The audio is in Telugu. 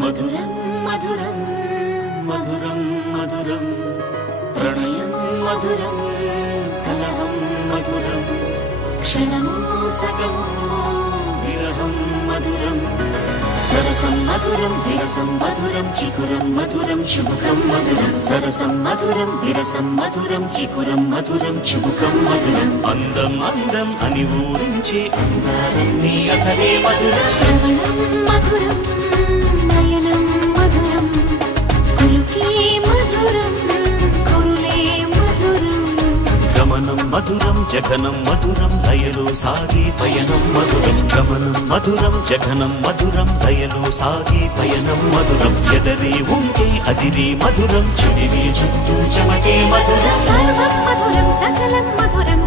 మధురం మధురం మధురం మధురం ప్రణయం మధురం కలహం మధురం క్షణము సగము విరహం మధురం సరసం మధురం విరసం మధురం చికురం మధురం చుబుకం మధురం సరసం మధురం విరసం మధురం చికురం మధురం చుబుకం మధురం అందం అందం అని ఊరించే అందాలన్నీ అసలే మధురం శ్రవణం మధురం నయనం మధురం కులుకే మధురం కురులే మధురం గమనం మధురం జగనం మధురం లయలో సాగే పయనం మధురం గమనం మధురం జగనం మధురం లయలో సాగే పయనం మధురం ఎదరే ఉంటే అదిరే మధురం చెదిరే చుట్టూ చెమటే మధురం సర్వం మధురం సకలం మధురం